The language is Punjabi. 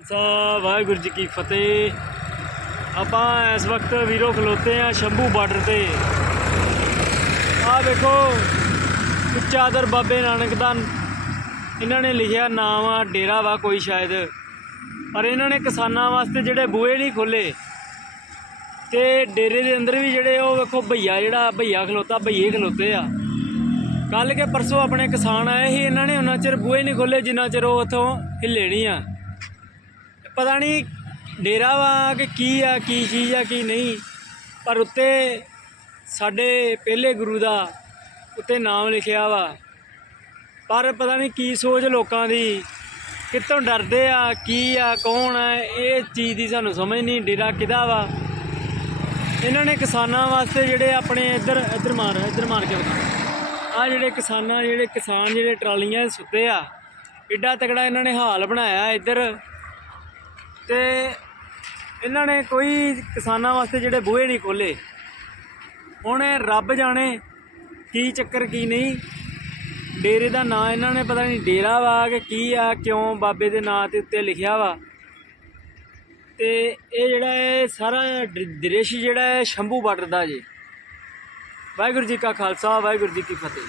ਸਾ ਵਾਹਿਗੁਰੂ ਜੀ ਕੀ ਫਤਿਹ। ਆਪਾਂ ਇਸ ਵਕਤ ਵੀਰੋ ਖਲੋਤੇ ਆ ਸ਼ੰਭੂ ਬਾਰਡਰ ਤੇ। ਆਹ ਵੇਖੋ ਉੱਚਾਦਰ ਬਾਬੇ ਨਾਨਕ ਦਾ। ਇਹਨਾਂ ਨੇ ਲਿਖਿਆ ਨਾਮ ਆ, ਡੇਰਾ ਵਾ ਕੋਈ ਸ਼ਾਇਦ। ਪਰ ਇਹਨਾਂ ਨੇ ਕਿਸਾਨਾਂ ਵਾਸਤੇ ਜਿਹੜੇ ਬੂਹੇ ਨਹੀਂ ਖੋਲੇ ਤੇ ਡੇਰੇ ਦੇ ਅੰਦਰ ਵੀ ਜਿਹੜੇ ਉਹ ਵੇਖੋ ਭਈਆ ਜਿਹੜਾ, ਭਈਆ ਖਲੋਤਾ, ਭਈਏ ਖਲੋਤੇ ਆ। ਕੱਲ ਕੇ ਪਰਸੋਂ ਆਪਣੇ ਕਿਸਾਨ ਆਏ ਸੀ, ਇਹਨਾਂ ਨੇ ਉਹਨਾਂ ਚਿਰ ਬੂਹੇ ਨਹੀਂ ਖੋਲੇ ਜਿੰਨਾ ਚਿਰ ਉਹ ਉੱਥੋਂ ਹਿੱਲੇ ਨਹੀਂ ਆ। ਪਤਾ ਨਹੀਂ ਡੇਰਾ ਵਾ ਕਿ ਕੀ ਆ, ਕੀ ਚੀਜ਼ ਆ, ਕੀ ਨਹੀਂ। ਪਰ ਉੱਤੇ ਸਾਡੇ ਪਹਿਲੇ ਗੁਰੂ ਦਾ ਉੱਤੇ ਨਾਮ ਲਿਖਿਆ ਵਾ। ਪਰ ਪਤਾ ਨਹੀਂ ਕੀ ਸੋਚ ਲੋਕਾਂ ਦੀ, ਕਿੱਥੋਂ ਡਰਦੇ ਆ, ਕੀ ਆ, ਕੌਣ ਆ, ਇਹ ਚੀਜ਼ ਦੀ ਸਾਨੂੰ ਸਮਝ ਨਹੀਂ, ਡੇਰਾ ਕਿਹਦਾ ਵਾ। ਇਹਨਾਂ ਨੇ ਕਿਸਾਨਾਂ ਵਾਸਤੇ ਜਿਹੜੇ ਆਪਣੇ ਇੱਧਰ ਇੱਧਰ ਮਾਰ ਇੱਧਰ ਮਾਰ ਕੇ ਬਤਾ ਆ ਜਿਹੜੇ ਕਿਸਾਨਾਂ, ਜਿਹੜੇ ਕਿਸਾਨ, ਜਿਹੜੇ ਟਰਾਲੀਆਂ ਸੁੱਤੇ ਆ, ਏਡਾ ਤਕੜਾ ਇਹਨਾਂ ਨੇ ਹਾਲ ਬਣਾਇਆ ਇੱਧਰ। ਤੇ ਇਹਨਾਂ ਨੇ ਕੋਈ ਕਿਸਾਨਾਂ ਵਾਸਤੇ ਜਿਹੜੇ ਬੂਹੇ ਨਹੀਂ ਖੋਲੇ ਹੁਣ ਰੱਬ ਜਾਣੇ ਕੀ ਚੱਕਰ, ਕੀ ਨਹੀਂ। ਡੇਰੇ ਦਾ ਨਾਂ ਇਹਨਾਂ ਨੇ ਪਤਾ ਨਹੀਂ ਡੇਰਾ ਵਾ ਕਿ ਕੀ ਆ, ਕਿਉਂ ਬਾਬੇ ਦੇ ਨਾਂ ਤੇ ਉੱਤੇ ਲਿਖਿਆ ਵਾ। ਤੇ ਇਹ ਜਿਹੜਾ ਹੈ ਸਾਰਾ ਦ੍ਰਿਸ਼ ਜਿਹੜਾ ਹੈ ਸ਼ੰਭੂ ਬਾਰਡਰ ਦਾ ਜੀ। ਵਾਹਿਗੁਰੂ ਜੀ ਕਾ ਖਾਲਸਾ, ਵਾਹਿਗੁਰੂ ਜੀ ਕੀ ਫਤਿਹ।